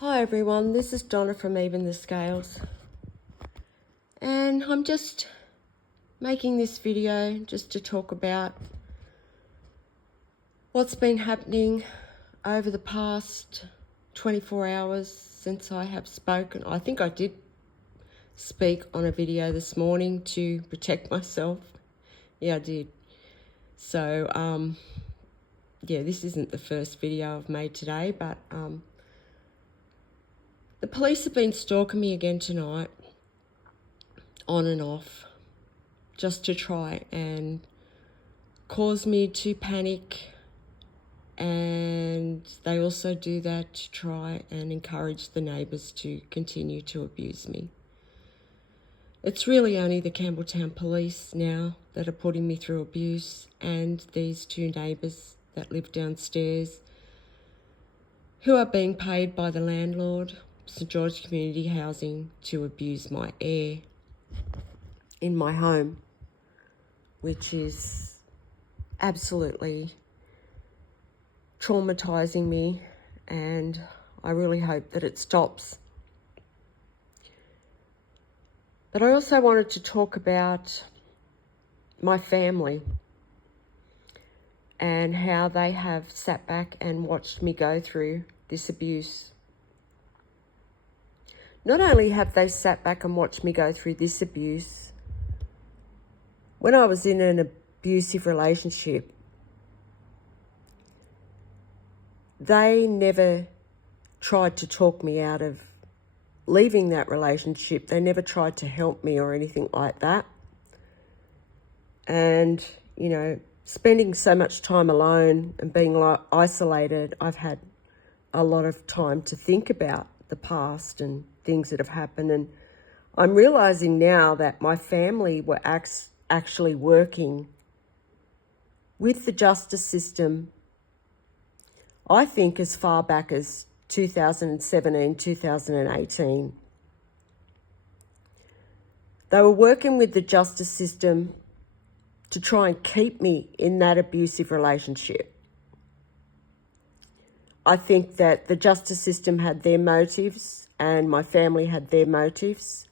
Hi everyone, this is Donna from Even the Scales, and I'm just making this video just to talk about what's been happening over the past 24 hours since I have spoken. I think I did speak on a video this morning to protect myself. Yeah, I did. So, yeah, this isn't the first video I've made today, but the police have been stalking me again tonight, on and off, just to try and cause me to panic, and they also do that to try and encourage the neighbours to continue to abuse me. It's really only the Campbelltown police now that are putting me through abuse, and these two neighbours that live downstairs who are being paid by the landlord, St George Community Housing, to abuse my air in my home, which is absolutely traumatising me, and I really hope that it stops. But I also wanted to talk about my family and how they have sat back and watched me go through this abuse. Not only have they sat back and watched me go through this abuse, when I was in an abusive relationship, they never tried to talk me out of leaving that relationship. They never tried to help me or anything like that. And, you know, spending so much time alone and being isolated, I've had a lot of time to think about the past and things that have happened. And I'm realising now that my family were actually working with the justice system, I think, as far back as 2017, 2018. They were working with the justice system to try and keep me in that abusive relationship. I think that the justice system had their motives and my family had their motives.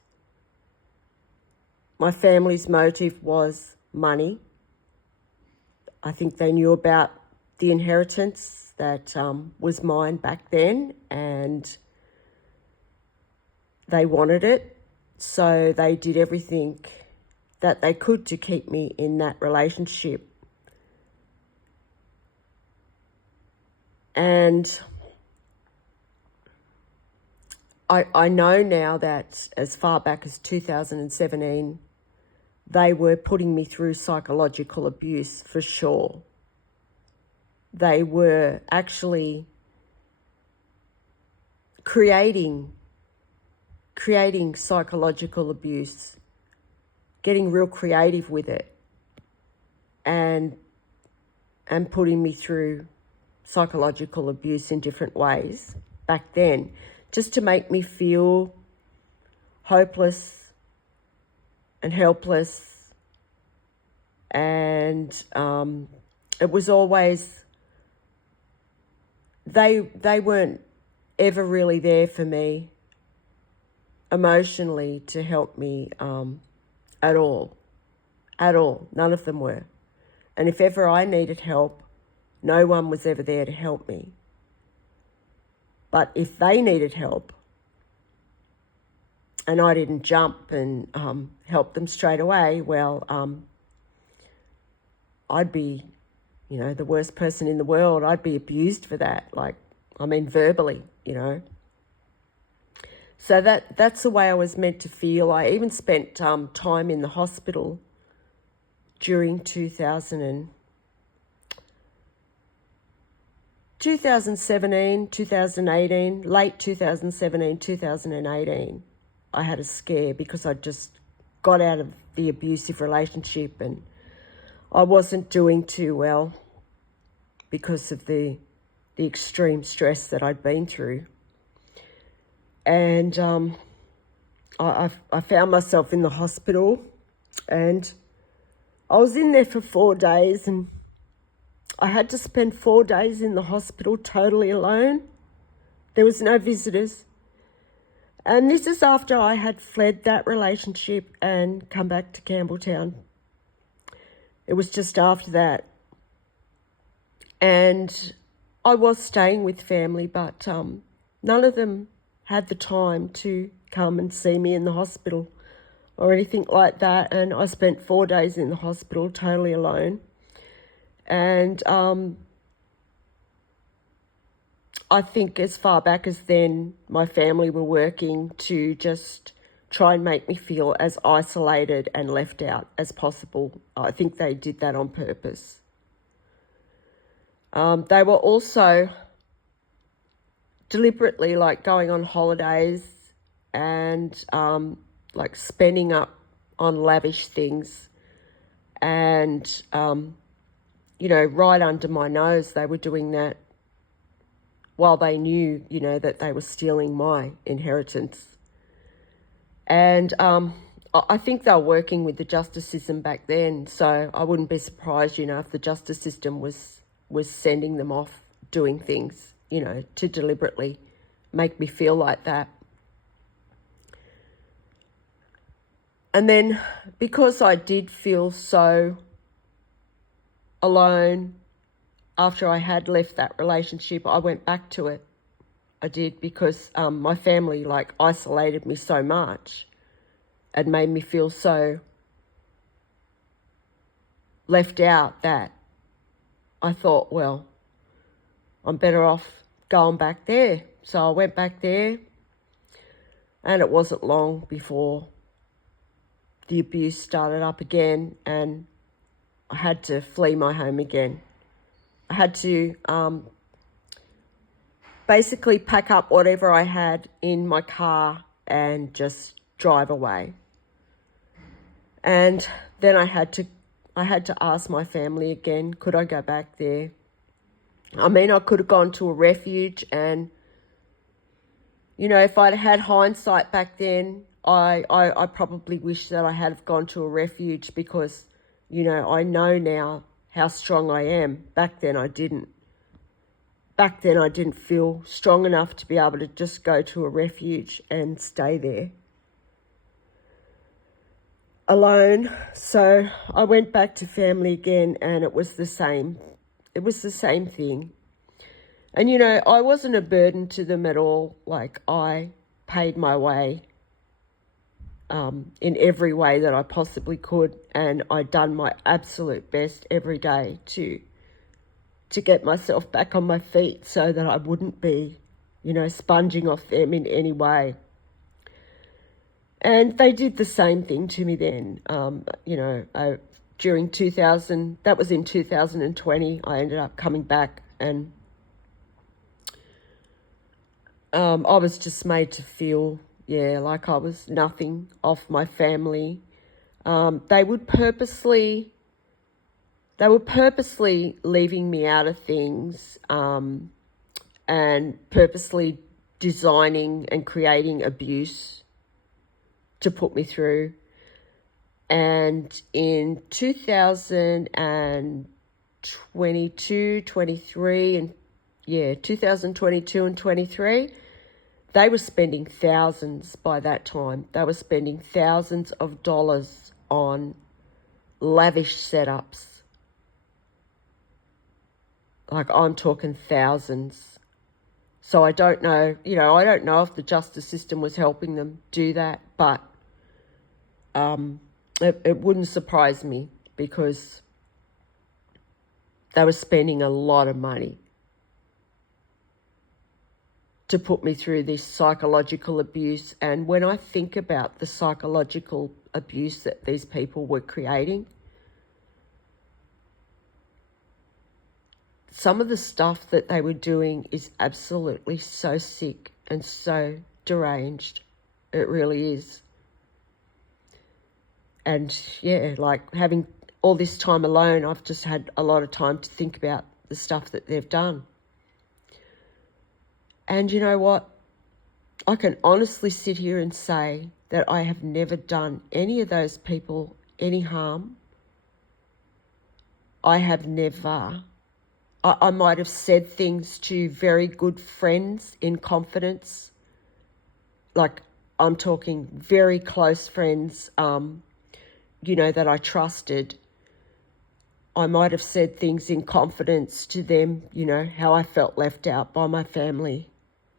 My family's motive was money. I think they knew about the inheritance that was mine back then, and they wanted it. So they did everything that they could to keep me in that relationship. And I know now that as far back as 2017, they were putting me through psychological abuse for sure. They were actually creating psychological abuse, getting real creative with it, and putting me through psychological abuse in different ways back then, just to make me feel hopeless and helpless. And it was always, they weren't ever really there for me emotionally to help me at all. None of them were. And if ever I needed help, no one was ever there to help me. But if they needed help and I didn't jump and help them straight away, well, I'd be, you know, the worst person in the world. I'd be abused for that, verbally, you know. So that's the way I was meant to feel. I even spent time in the hospital during 2017, 2018, late 2017, 2018. I had a scare because I just got out of the abusive relationship and I wasn't doing too well because of the extreme stress that I'd been through. And I found myself in the hospital, and I was in there for 4 days, and I had to spend 4 days in the hospital totally alone. There was no visitors. And this is after I had fled that relationship and come back to Campbelltown. It was just after that. And I was staying with family, but none of them had the time to come and see me in the hospital or anything like that. And I spent 4 days in the hospital totally alone. And I think as far back as then, my family were working to just try and make me feel as isolated and left out as possible. I think they did that on purpose. They were also deliberately like going on holidays and like spending up on lavish things, and right under my nose they were doing that while they knew, that they were stealing my inheritance. And I think they were working with the justice system back then, so I wouldn't be surprised, if the justice system was sending them off doing things, to deliberately make me feel like that. And then because I did feel so alone after I had left that relationship, I went back to it. I did, because my family isolated me so much and made me feel so left out that I thought, well, I'm better off going back there. So I went back there, and it wasn't long before the abuse started up again, and I had to flee my home again. I had to basically pack up whatever I had in my car and just drive away. And then I had to ask my family again, could I go back there? I mean, I could have gone to a refuge, and, if I'd had hindsight back then, I probably wish that I had have gone to a refuge, because, I know now how strong I am. Back then I didn't. Back then I didn't feel strong enough to be able to just go to a refuge and stay there alone. So I went back to family again, and it was the same. It was the same thing. And, I wasn't a burden to them at all. Like, I paid my way in every way that I possibly could, and I'd done my absolute best every day to get myself back on my feet so that I wouldn't be, sponging off them in any way. And they did the same thing to me then. During 2000, that was in 2020, I ended up coming back, and I was just made to feel, like I was nothing off my family. They were purposely leaving me out of things, and purposely designing and creating abuse to put me through. And in 2022, 23, and 2022 and 23, they were spending thousands by that time. They were spending thousands of dollars on lavish setups. Like, I'm talking thousands. So I don't know, I don't know if the justice system was helping them do that, but it wouldn't surprise me, because they were spending a lot of money to put me through this psychological abuse. And when I think about the psychological abuse that these people were creating, some of the stuff that they were doing is absolutely so sick and so deranged. It really is. And like, having all this time alone, I've just had a lot of time to think about the stuff that they've done. And you know what? I can honestly sit here and say that I have never done any of those people any harm. I I might have said things to very good friends in confidence. Like, I'm talking very close friends, that I trusted. I might have said things in confidence to them, how I felt left out by my family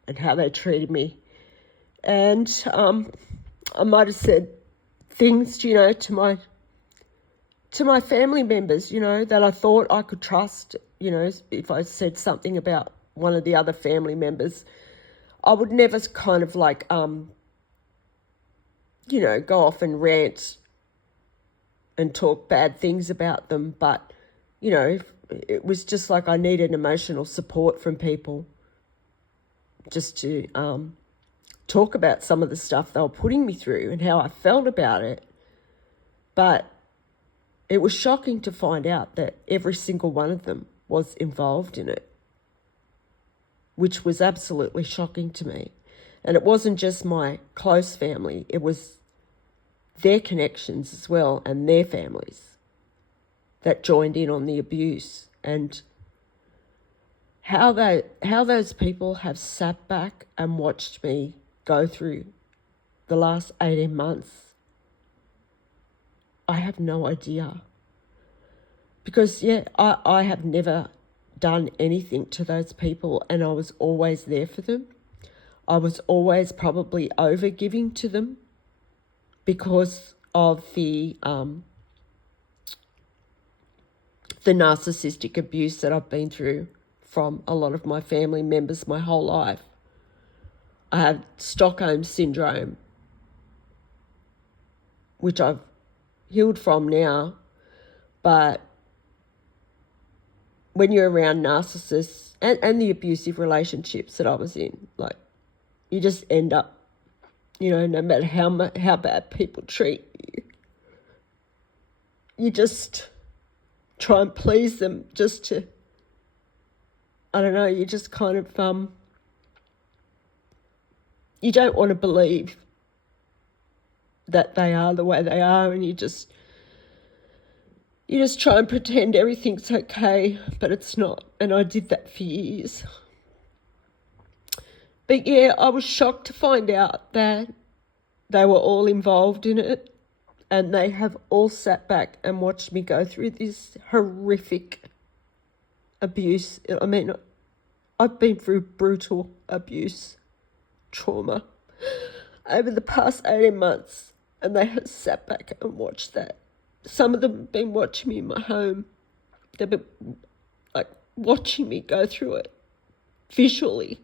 and how they treated me. And I might have said things, to my family members, that I thought I could trust. If I said something about one of the other family members, I would never kind of like, go off and rant and talk bad things about them. But, it was just like I needed emotional support from people just to talk about some of the stuff they were putting me through and how I felt about it. But it was shocking to find out that every single one of them was involved in it, which was absolutely shocking to me. And it wasn't just my close family, it was their connections as well and their families that joined in on the abuse. And how those people have sat back and watched me go through the last 18 months, I have no idea. Because, I have never done anything to those people, and I was always there for them. I was always probably over-giving to them because of the narcissistic abuse that I've been through from a lot of my family members my whole life. I have Stockholm Syndrome, which I've healed from now, but when you're around narcissists and the abusive relationships that I was in, like, you just end up, no matter how bad people treat you, you just try and please them just to, I don't know, you just kind of, you don't want to believe that they are the way they are, and you just try and pretend everything's okay, but it's not. And I did that for years. But I was shocked to find out that they were all involved in it, and they have all sat back and watched me go through this horrific abuse. I mean, I've been through brutal abuse, trauma over the past 18 months, and they have sat back and watched that. Some of them have been watching me in my home. They've been like watching me go through it visually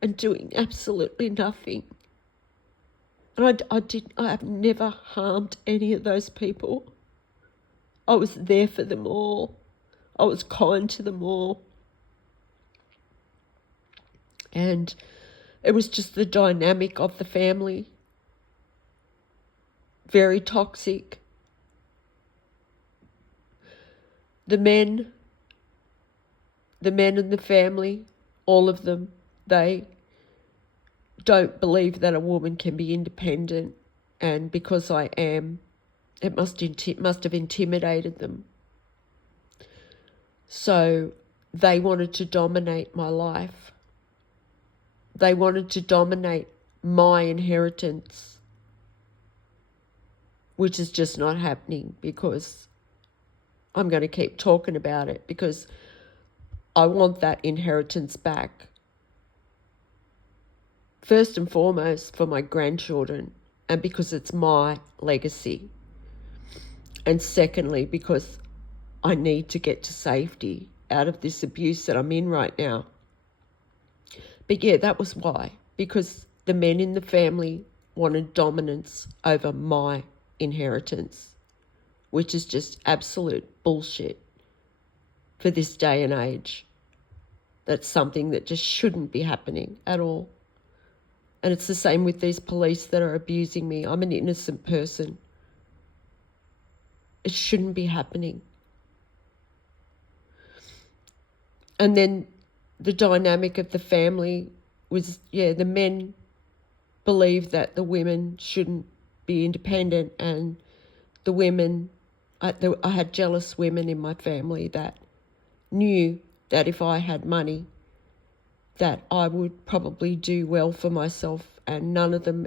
and doing absolutely nothing. And I have never harmed any of those people. I was there for them all. I was kind to them all. And it was just the dynamic of the family. Very toxic. The men in the family, all of them, they don't believe that a woman can be independent, and because I am, it must have intimidated them. So they wanted to dominate my life. They wanted to dominate my inheritance, which is just not happening, because I'm going to keep talking about it, because I want that inheritance back. First and foremost for my grandchildren, and because it's my legacy. And secondly, because I need to get to safety out of this abuse that I'm in right now. But that was why. Because the men in the family wanted dominance over my inheritance, which is just absolute bullshit for this day and age. That's something that just shouldn't be happening at all. And it's the same with these police that are abusing me. I'm an innocent person. It shouldn't be happening. And then the dynamic of the family was, the men believe that the women shouldn't be independent, and the women, I had jealous women in my family that knew that if I had money, that I would probably do well for myself, and none of them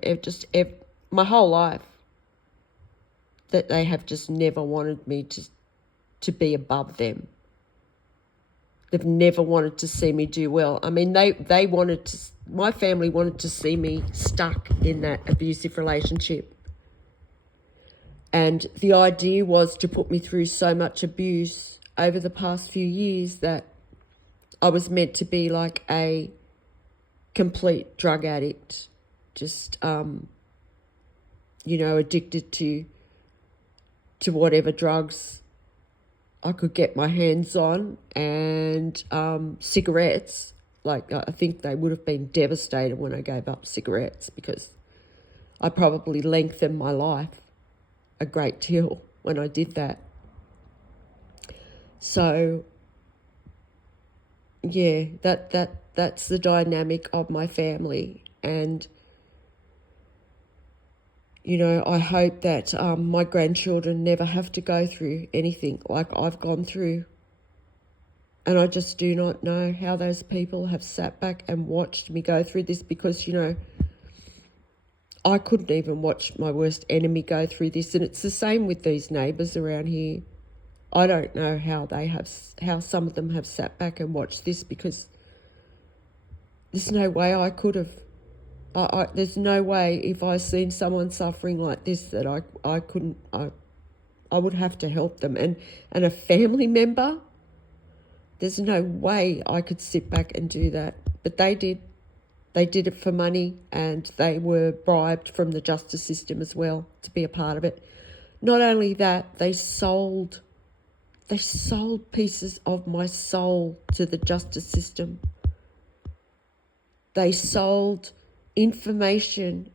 my whole life, that they have just never wanted me to be above them. They've never wanted to see me do well. I mean, my family wanted to see me stuck in that abusive relationship. And the idea was to put me through so much abuse over the past few years that I was meant to be like a complete drug addict, just, addicted to whatever drugs I could get my hands on, and cigarettes. Like, I think they would have been devastated when I gave up cigarettes, because I probably lengthened my life a great deal when I did that. So, yeah, that's the dynamic of my family. And, I hope that my grandchildren never have to go through anything like I've gone through. And I just do not know how those people have sat back and watched me go through this, because, I couldn't even watch my worst enemy go through this. And it's the same with these neighbours around here. I don't know how some of them have sat back and watched this, because there's no way I could have. There's no way, if I seen someone suffering like this, that I couldn't. I would have to help them. And a family member, there's no way I could sit back and do that. But they did. They did it for money, and they were bribed from the justice system as well to be a part of it. Not only that, they sold pieces of my soul to the justice system. They sold information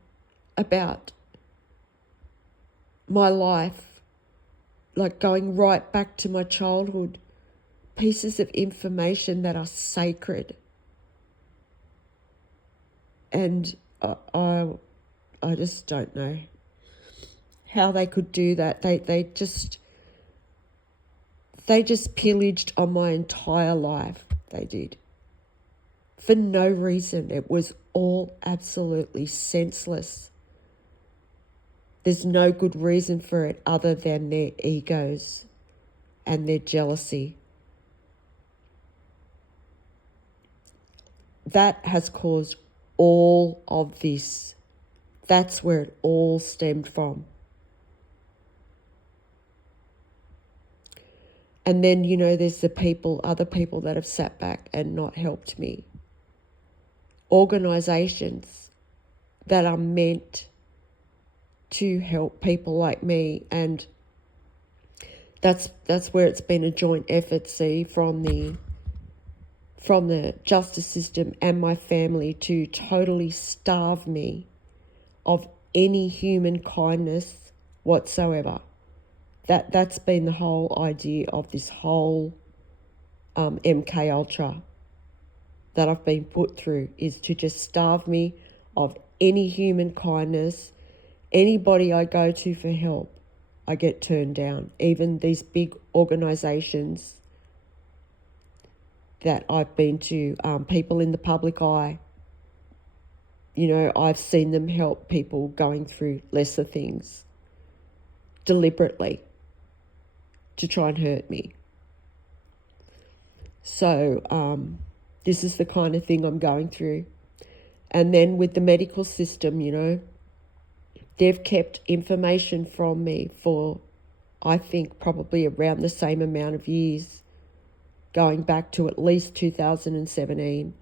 about my life, like going right back to my childhood, pieces of information that are sacred. And I just don't know how they could do that. They just pillaged on my entire life. They did. For no reason. It was all absolutely senseless. There's no good reason for it other than their egos and their jealousy. That has caused all of this. That's where it all stemmed from. And then, there's other people that have sat back and not helped me. Organisations that are meant to help people like me, and that's where it's been a joint effort, from the justice system and my family, to totally starve me of any human kindness whatsoever. That's been the whole idea of this whole MK Ultra that I've been put through, is to just starve me of any human kindness. Anybody I go to for help, I get turned down. Even these big organisations that I've been to, people in the public eye, I've seen them help people going through lesser things deliberately to try and hurt me. So this is the kind of thing I'm going through. And then with the medical system, they've kept information from me for, I think, probably around the same amount of years, going back to at least 2017.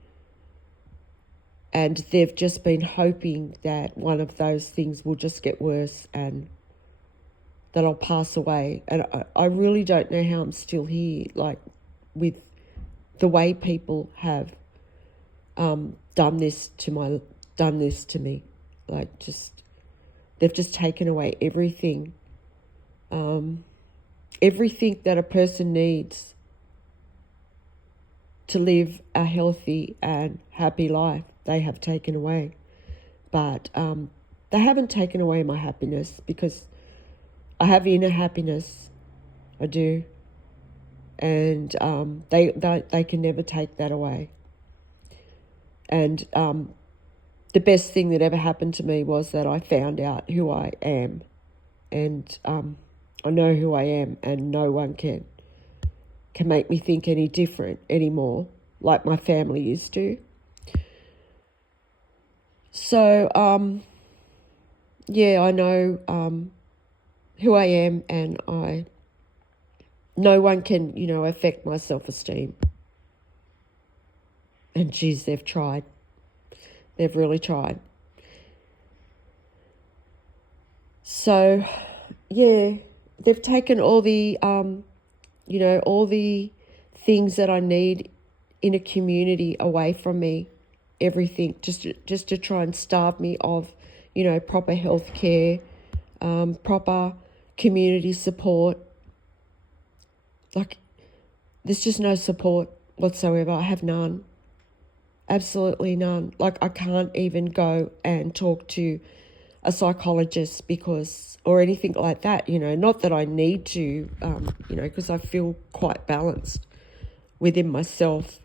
And they've just been hoping that one of those things will just get worse and that I'll pass away. And I really don't know how I'm still here, like, with the way people have done this to me. Like, they've just taken away everything. Everything that a person needs to live a healthy and happy life, they have taken away. But they haven't taken away my happiness, because I have inner happiness. I do. and they can never take that away. And the best thing that ever happened to me was that I found out who I am, and I know who I am, and no one can make me think any different anymore, like my family used to. So, yeah, I know who I am, and no one can, affect my self-esteem. And geez, they've tried. They've really tried. So, yeah, they've taken all the, all the things that I need in a community away from me. Everything, just to try and starve me of, proper health care, proper community support. Like, there's just no support whatsoever. I have none. Absolutely none. Like, I can't even go and talk to a psychologist or anything like that, not that I need to, because I feel quite balanced within myself.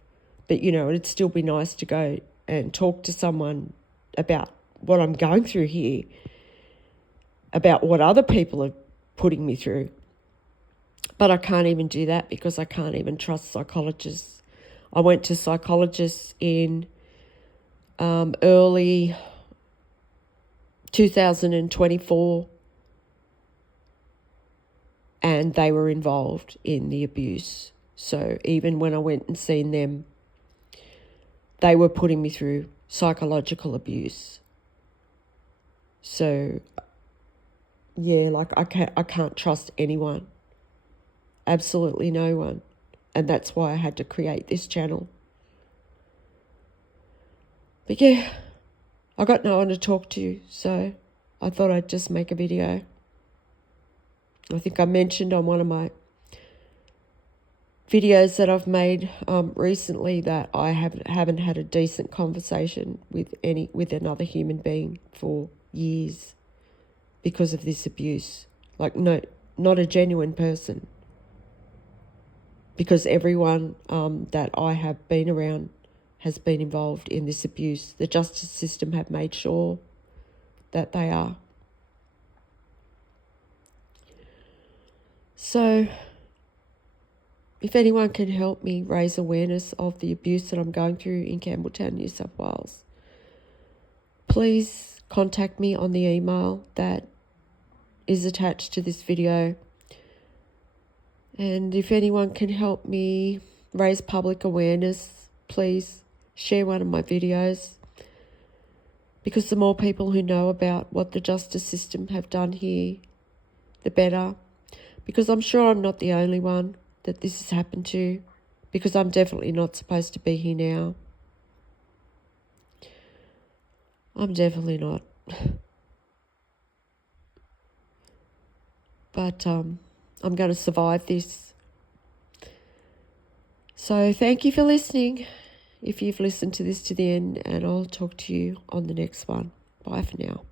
But, it'd still be nice to go and talk to someone about what I'm going through here, about what other people are putting me through. But I can't even do that because I can't even trust psychologists. I went to psychologists in early 2024, and they were involved in the abuse. So even when I went and seen them, they were putting me through psychological abuse. So, yeah, like I can't trust anyone. Absolutely no one. And that's why I had to create this channel. But yeah, I got no one to talk to, so I thought I'd just make a video. I think I mentioned on one of my videos that I've made recently that I haven't had a decent conversation with another human being for years because of this abuse. Like, no, not a genuine person. Because everyone that I have been around has been involved in this abuse. The justice system have made sure that they are. So, if anyone can help me raise awareness of the abuse that I'm going through in Campbelltown, New South Wales, please contact me on the email that is attached to this video. And if anyone can help me raise public awareness, please share one of my videos, because the more people who know about what the justice system have done here, the better. Because I'm sure I'm not the only one that this has happened to, because I'm definitely not supposed to be here now. I'm definitely not. But I'm going to survive this. So thank you for listening, if you've listened to this to the end, and I'll talk to you on the next one. Bye for now.